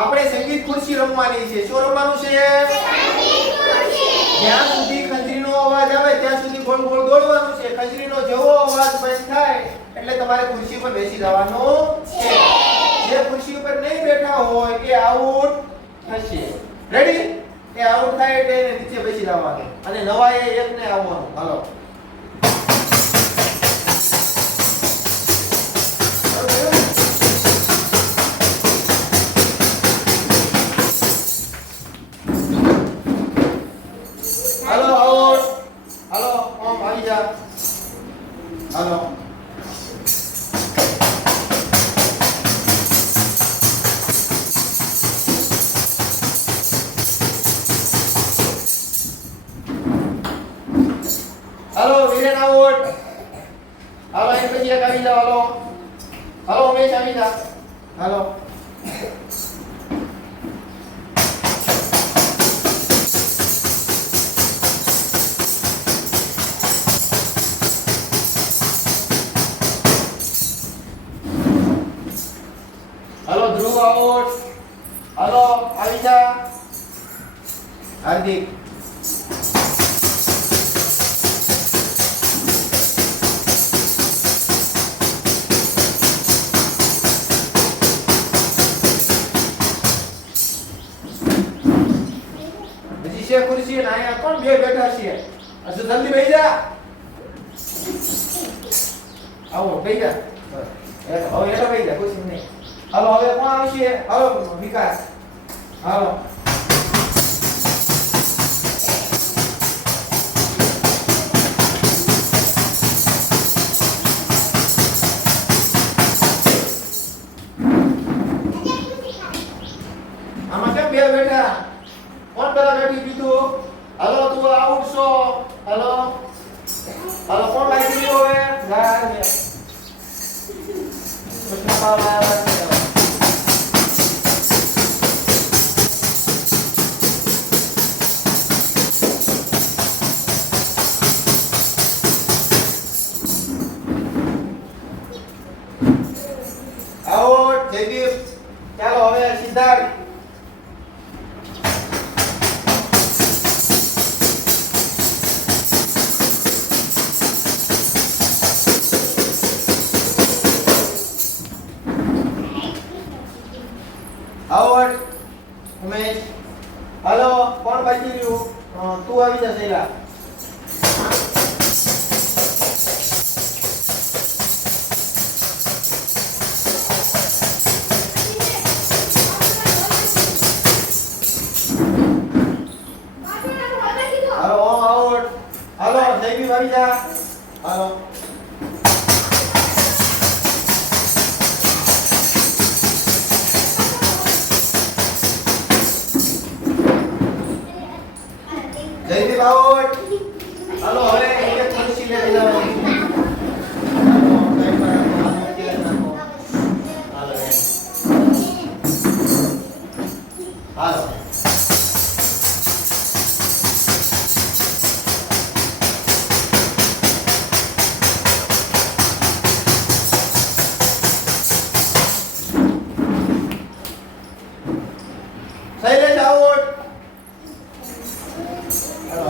આપણે સંગીત ખુરશી રમવાની છે. શું રમવાનું છે? સંગીત ખુરશી. જ્યાં સુધી ખંજરીનો અવાજ આવે ત્યાં સુધી ગોળ ગોળ દોડવાનું છે. ખંજરીનો જેવો અવાજ બંધ થાય એટલે તમારે ખુરશી પર બેસી જવાનું છે. જે ખુરશી ઉપર નહીં બેઠા હોય એ આઉટ થશે. રેડી? એ આઉટ થાય એટલે એને નીચે બેસી જવાનું અને નવા એ એકને આવવાનું. હાલો. હાલો આઉટ. હાલો ઓમ આવી જા. હાલો. હાલો વિરેન આઉટ. હાલો એક પછી એક આવી જાઓ. હાલો હાલો ઉમેશ આવી જા. હાલો હાલો ધ્રુવ આઉટ. હાલો આવી જા. હાર્દિક છે ખુરશી અને અહીંયા કોણ બે બેઠા છે? અચ્છા જલ્દી બેસી જા. આવો બેસી જા. હવે એલા બેસી જા ખુરશી નહીં. હાલો હવે કોણ આવશે? હાલો વિકાસ. હાલો આમાં કેમ બે બેઠા? કોણ પેલા બેઠી કીધું? હાલો તું આઉટ છો. હાલો હાલો કોણ લાગી ગયો હવે? ગાર મે કૃષ્ણપાલ આવ્યા છે. આઉટ જયદીપ. ચાલો હવે સિદ્ધાર્થ. આઉટ ઉમેશ. હાલો કોણ બાકી રહ્યું? તું આવી જા શૈલા. હાલો ઓમ આઉટ. હાલો જયદીપ આવી જા. હાલો જયદીપ આઉટ. હાલો હવે એક ખુરશી લઈ જવાની. હાલો શૈલેષ આઉટ.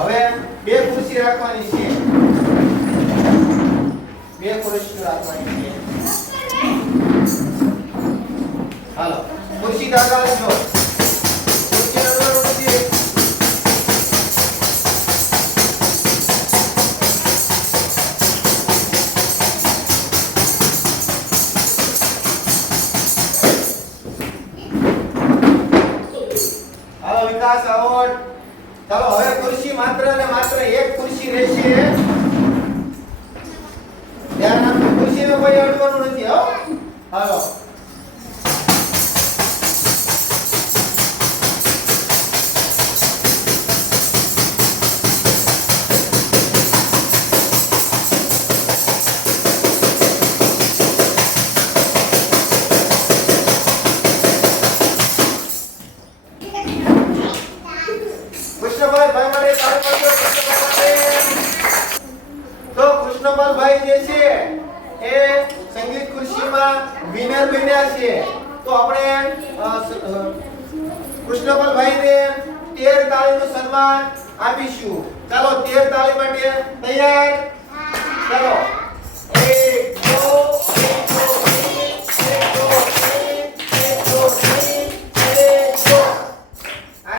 હવે બે ખુરશી રાખવાની છે. બે ખુરશી રાખવાની છે. હાલો ખુરશી દાદા જો. ખુરશી નંબર નથી. હાલો વિકાસ આઉટ. ચાલો હવે ખુરશી માત્ર ને માત્ર એક ખુરશી રહેશે. ધ્યાન આપજો ખુરશીને કોઈ અડવાનું નથી. હો હાલો કૃષ્ણભાઈ ભાઈ માટે તાળી પાડજો. કૃષ્ણભાઈ માટે તો કૃષ્ણપાલભાઈ જે છે એ સંગીત ખુરશીમાં વિનર બન્યા છે. તો આપણે કૃષ્ણપાલભાઈને 13 તાળીનું સન્માન આપીશું. ચાલો 13 તાળી માટે તૈયાર. ચાલો